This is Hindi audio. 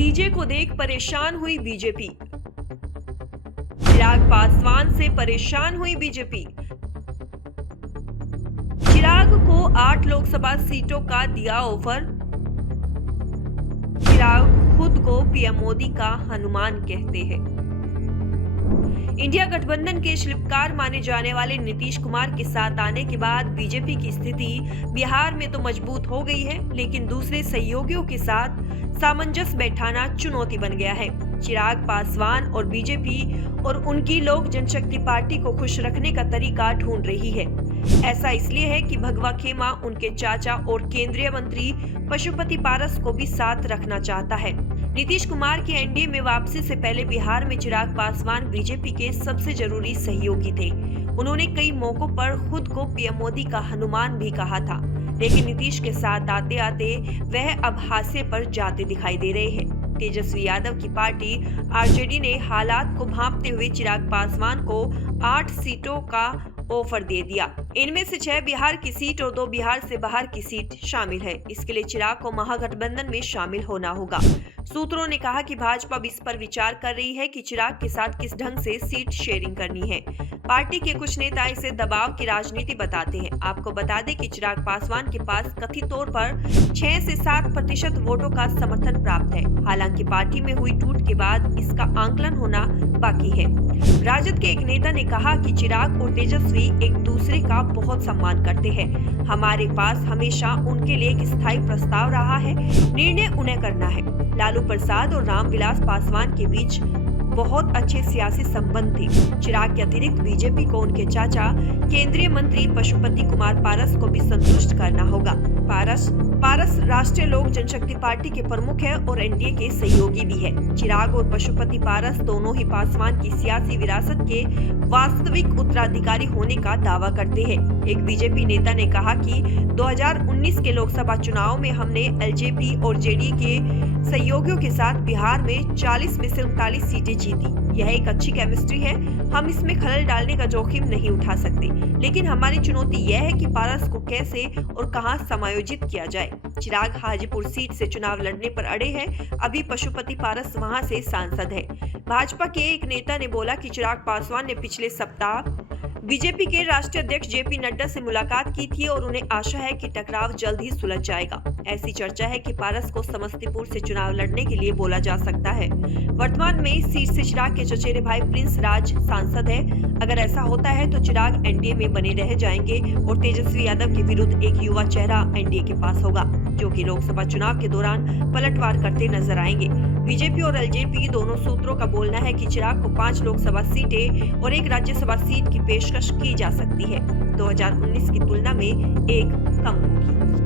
नतीजे को देख परेशान हुई बीजेपी। चिराग पासवान से परेशान हुई बीजेपी। चिराग को 8 लोकसभा सीटों का दिया ऑफर। चिराग खुद को पीएम मोदी का हनुमान कहते हैं। इंडिया गठबंधन के शिल्पकार माने जाने वाले नीतीश कुमार के साथ आने के बाद बीजेपी की स्थिति बिहार में तो मजबूत हो गई है, लेकिन दूसरे सहयोगियों के साथ सामंजस्य बैठाना चुनौती बन गया है। चिराग पासवान और बीजेपी और उनकी लोक जनशक्ति पार्टी को खुश रखने का तरीका ढूंढ रही है। ऐसा इसलिए है कि भगवा खेमा उनके चाचा और केंद्रीय मंत्री पशुपति पारस को भी साथ रखना चाहता है। नीतीश कुमार की एनडीए में वापसी से पहले बिहार में चिराग पासवान बीजेपी के सबसे जरूरी सहयोगी थे। उन्होंने कई मौकों पर खुद को पीएम मोदी का हनुमान भी कहा था, लेकिन नीतीश के साथ आते आते वह अब हाशिए पर जाते दिखाई दे रहे हैं। तेजस्वी यादव की पार्टी आरजेडी ने हालात को भांपते हुए चिराग पासवान को 8 सीटों का ऑफर दे दिया। इनमें से 6 बिहार की सीट और 2 बिहार से बाहर की सीट शामिल है। इसके लिए चिराग को महागठबंधन में शामिल होना होगा। सूत्रों ने कहा कि भाजपा अब इस पर विचार कर रही है कि चिराग के साथ किस ढंग से सीट शेयरिंग करनी है। पार्टी के कुछ नेता इसे दबाव की राजनीति बताते हैं। आपको बता दें कि चिराग पासवान के पास कथित तौर पर 6 से 7% वोटों का समर्थन प्राप्त है। हालांकि पार्टी में हुई टूट के बाद इसका आंकलन होना बाकी है। राजद के एक नेता ने कहा कि चिराग और तेजस्वी एक दूसरे का बहुत सम्मान करते हैं। हमारे पास हमेशा उनके लिए एक स्थायी प्रस्ताव रहा है, निर्णय उन्हें करना है। लालू प्रसाद और रामविलास पासवान के बीच बहुत अच्छे सियासी संबंध थे। चिराग के अतिरिक्त बीजेपी को उनके चाचा केंद्रीय मंत्री पशुपति कुमार पारस को भी संतुष्ट करना होगा। पारस राष्ट्रीय लोक जनशक्ति पार्टी के प्रमुख है और एनडीए के सहयोगी भी है। चिराग और पशुपति पारस दोनों ही पासवान की सियासी विरासत के वास्तविक उत्तराधिकारी होने का दावा करते हैं। एक बीजेपी नेता ने कहा कि 2019 के लोकसभा चुनाव में हमने एलजेपी और जेडीयू के सहयोगियों के साथ बिहार में 40 में से 39 सीटें जीती। यह एक अच्छी केमिस्ट्री है, हम इसमें खलल डालने का जोखिम नहीं उठा सकते, लेकिन हमारी चुनौती यह है कि पारस को कैसे और कहां समायोजित किया जाए। चिराग हाजीपुर सीट से चुनाव लड़ने पर अड़े हैं। अभी पशुपति पारस वहां से सांसद है। भाजपा के एक नेता ने बोला कि चिराग पासवान ने पिछले सप्ताह बीजेपी के राष्ट्रीय अध्यक्ष जेपी नड्डा से मुलाकात की थी और उन्हें आशा है कि टकराव जल्द ही सुलझ जाएगा। ऐसी चर्चा है कि पारस को समस्तीपुर से चुनाव लड़ने के लिए बोला जा सकता है। वर्तमान में इस सीट से चिराग के चचेरे भाई प्रिंस राज सांसद है। अगर ऐसा होता है तो चिराग एनडीए में बने रह जाएंगे और तेजस्वी यादव के विरुद्ध एक युवा चेहरा एनडीए के पास होगा, जो कि लोकसभा चुनाव के दौरान पलटवार करते नजर आएंगे। बीजेपी और एलजेपी दोनों सूत्रों का बोलना है कि चिराग को 5 लोकसभा सीटें और 1 राज्यसभा सीट की पेशकश की जा सकती है। 2019 की तुलना में 1 कम होगी।